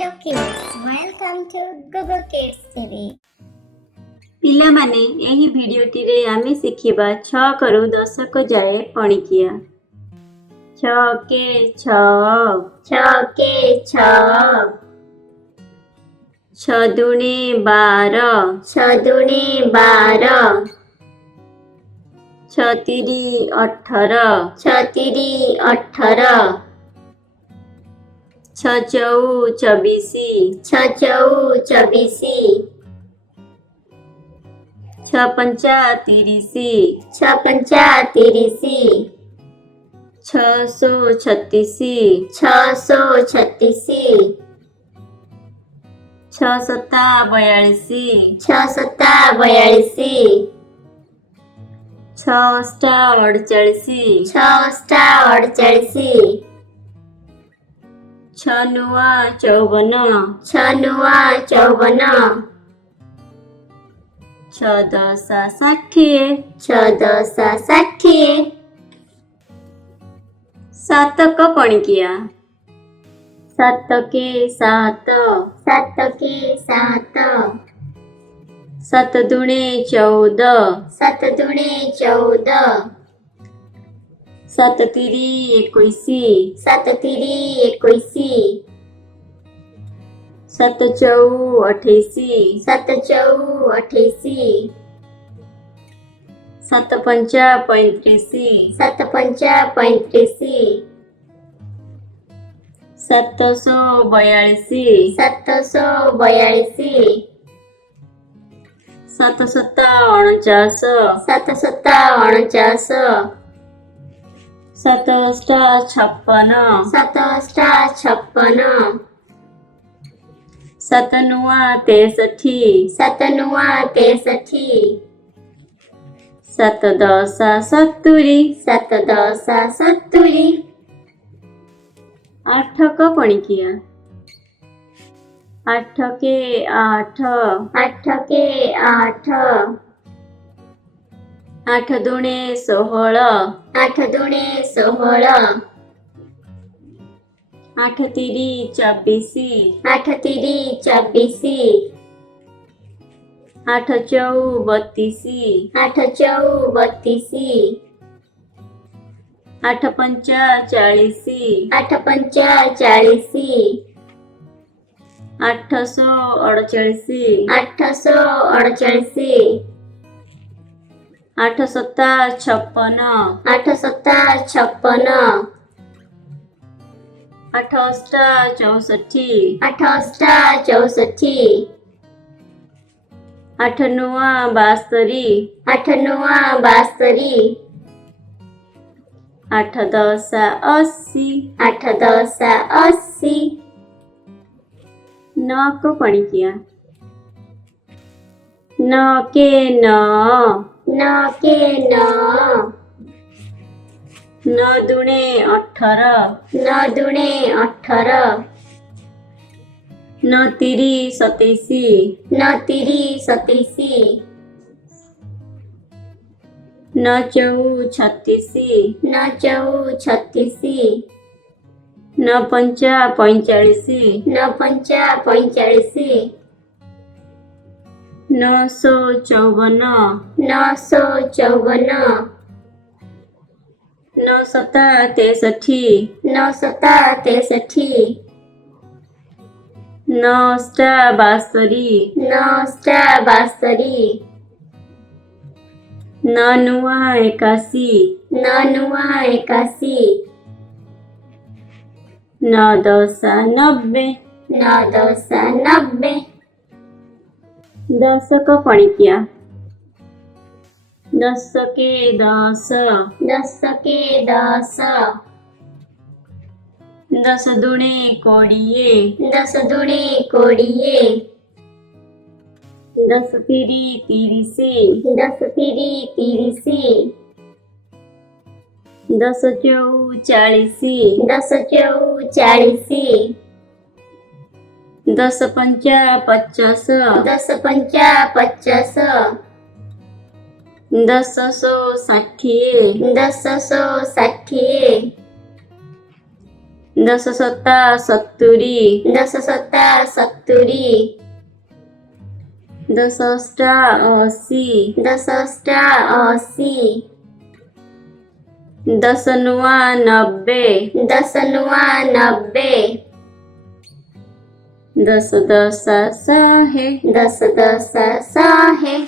Hello kids, welcome to Google Kids TV. ପିଲାମାନେ ଏହି ଭିଡିଓଟିରେ ଆମେ ଶିଖିବା 6 କରୁ 10 କ ଯାଏ ପଣିକିଆ। 6 କେ 6 ଛକେ ଛ 6 ଦୁଣେ 12 ଛ ଦୁଣେ 12 6 ତିରି 18 ଛ ତିରି 18 6 ଚଉ 24 ଛ ଚଉ 24 6 ପଞ୍ଚା 30 ଛ ପଞ୍ଚା 30 636 636 6 ସତା 42 ଛ ସତା 42 6 ଅଷ୍ଟା 48 ଛ ଅଷ୍ଟା 48 6 ନୂଆ 54 ଛ ନୂଆ 54 6 ଦଶା 60 ଛ ଦଶା 60 7 କ ପଣିକିଆ। 7 କେ 7 ସାତକେ 7 7 ଦୁଣେ 14 ସାତ ଦୁଣେ 14 7 ତିରି 21 ସାତ ତିରି 21 7 ଚଉ 28 ସାତ ଚଉ 28 7 ପଞ୍ଚା 35 ସାତ ପଞ୍ଚା 35 742 742 7 ସତା 49 ସାତ ସତା 49 7 ଅଷ୍ଟା 56 ସାତ ଅଷ୍ଟା 56 7 ନୂଆ 63 ସାତ ନୂଆ 63 7 ଦଶା 70 ସାତ ଦଶା 70 8 କ ପଣିକିଆ। 8 କେ 8 ଆଠକେ 8 8 ଦୁଣେ 16 ଆଠ ଦୁଣେ 16 8 ତିରି 24 ଆଠ ତିରି 24 8 ଚଉ 32 ଆଠ ଚଉ 32 8 ପଞ୍ଚା 40 ଆଠ ପଞ୍ଚା 40 848 848 8 ସତା 56 ଆଠ ସତା 56 8 ଅଷ୍ଟା 64 ଆଠ ଅଷ୍ଟା 64 8 ନୂଆ 72 ଆଠ ନୂଆ 72 8 ଦଶା 80 ଆଠ ଦଶା 80 9 କ ପଣିକିଆ। 9 କେ 9 ନକେ 9 9 ଦୁଣେ 18 ନଅ ଦୁଣେ 18 9 ତିରି 27 ନଅ ତିରି 27 9 ଚଉ 36 ନଅ ଚଉ 36 9 ପଞ୍ଚା 45 ନଅ ପଞ୍ଚା 45 954 954 9 ସତା 63 ନଅ ସତା 63 9 ଅଷ୍ଟା 72 ନଅ ଅଷ୍ଟା 72 9 ନୂଆ 81 ନଅ ନୂଆ 81 9 ଦଶା 90 ନଅ ଦଶା 90 10 କ ପଣିକିଆ। 10 କେ 10 ଦଶକେ 10 10 ଦୁଣେ 20 ଦଶ ଦୁଣେ 20 10 ତିରି 30 ଦଶ ତିରି 30 10 ଚଉ 40 ଦଶ ଚଉ 40 10 ପଞ୍ଚା 50 ଦଶ ପଞ୍ଚା 50 10 ଷାଠିଏ 1060 दस सत्ता सत्तुरी, दस सत्ता सत्तुरी, दस अष्टा अशी, दस अष्टा अशी, दस नुआ नब्बे, दस नुआ नब्बे, दस दसा साहे, दस दस साहे,